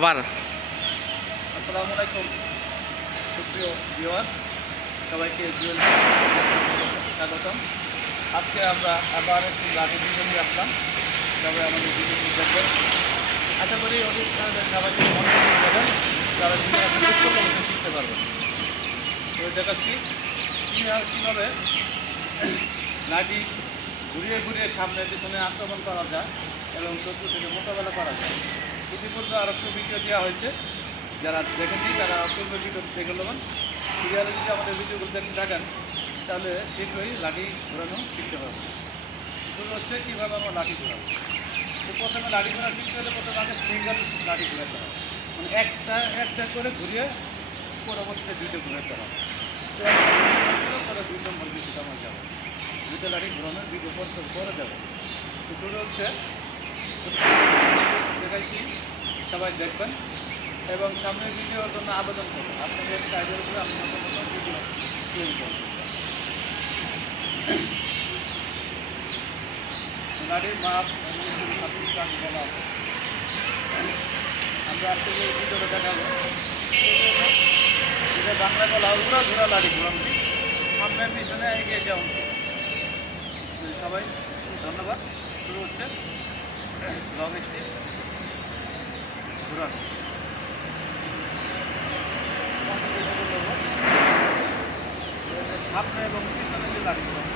আবার আসসালামু আলাইকুম সুপ্রিয় ভিউয়ার্স, সবাইকে স্বাগতম। আজকে আমরা আবার একটি লাঠি ভিডিও নিয়ে আসলাম। তবে আমাদের ভিডিওটি দেখবেন, আশা করি অধিক সবাইকে মনে দেবেন, তারা ভিডিও শিখতে পারবেন। তো দেখাচ্ছি কীভাবে লাঠি ঘুরিয়ে ঘুরিয়ে সামনে পিছনে আক্রমণ করা যায় এবং শত্রু থেকে মোকাবেলা করা যায়। ইতিপূর্বে আরও একটু ভিডিও দেওয়া হয়েছে, যারা দেখেনি তারা পূর্ব ভিডিও দেখে নেবেন। সিরিয়ালে যদি আমাদের ভিডিওগুলো দেখেন তাহলে শীঘ্রই লাঠি ঘোরানো শিখতে পারবেন। শুরু হচ্ছে কীভাবে আমরা লাঠি ঘোরাবো। তো প্রথমে লাঠি ঘোরা শিখতে হলে প্রথমে আগে সিঙ্গেল লাঠি ঘোরাতে হবে, মানে একটা করে ঘুরিয়ে পরবর্তীতে দুইটা ঘুরাতে হবে। তো পরে 2 নম্বর ভিডিওতে আমরা যাবো, দুটো লাঠি ঘোরানোর ভিডিও পরে যাবো। তো শুরু হচ্ছে দেখাইছি, সবাই দেখবেন এবং সামনের ভিডিওর জন্য আবেদন করবেন। আপনাদের চাইলে উপরে আমি ভিডিও তৈরি করবেন। লাঠির মাপ বলা আছে, আমরা আজকে যে ভিডিওটা দেখাবো এটা বাংলা বলা উড়া ঘোরা লাঠি ঘোরানো, সামনে পিছনে এগিয়ে যাওয়া। সবাই ধন্যবাদ। শুরু হচ্ছে লং স্টিচ ঘোরানো। সামনে এবং পিছনে যে লাঠি ঘোরানো,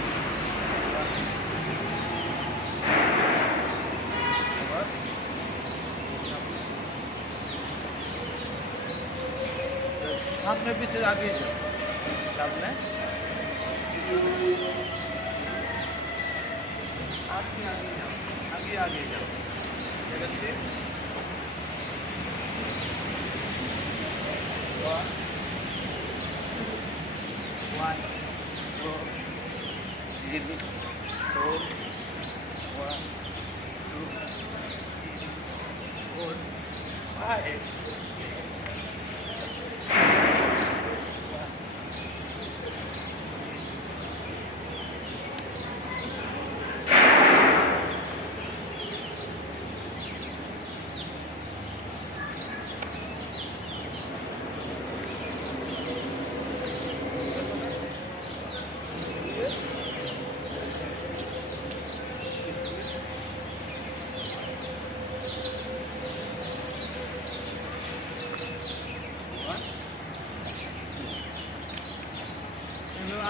সামনে পিছনে আগে যাও, সামনে আগে যাও। ঠিক আছে, 1 2 3 4 1 2 4 5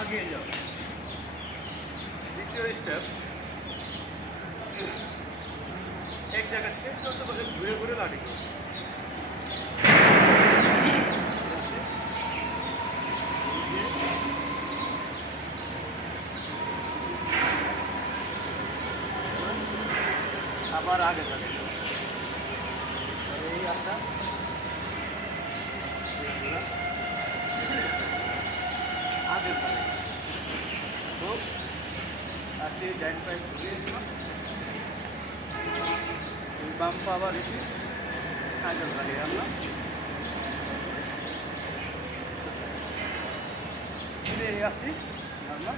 আগে যাও। দ্বিতীয় স্টেপ, এক জায়গা থেকে 14 বছর ঘুরে ঘুরে লাঠি করো। আবার আগে যাবে, এই একটা আগে যাবে। তো আসে ডাইন পাইপ ঘুরিয়ে দিলাম, বাম পা আবার এসে আগে লাগিয়ে আনলাম, ফিরে আসি আনলাম।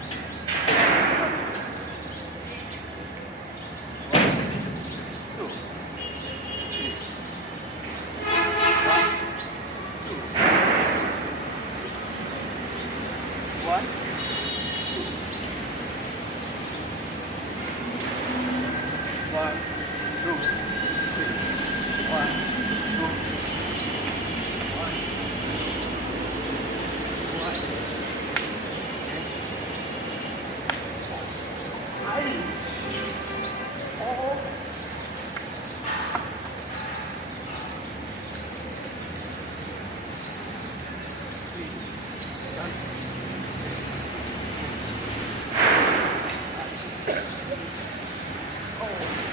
Oh.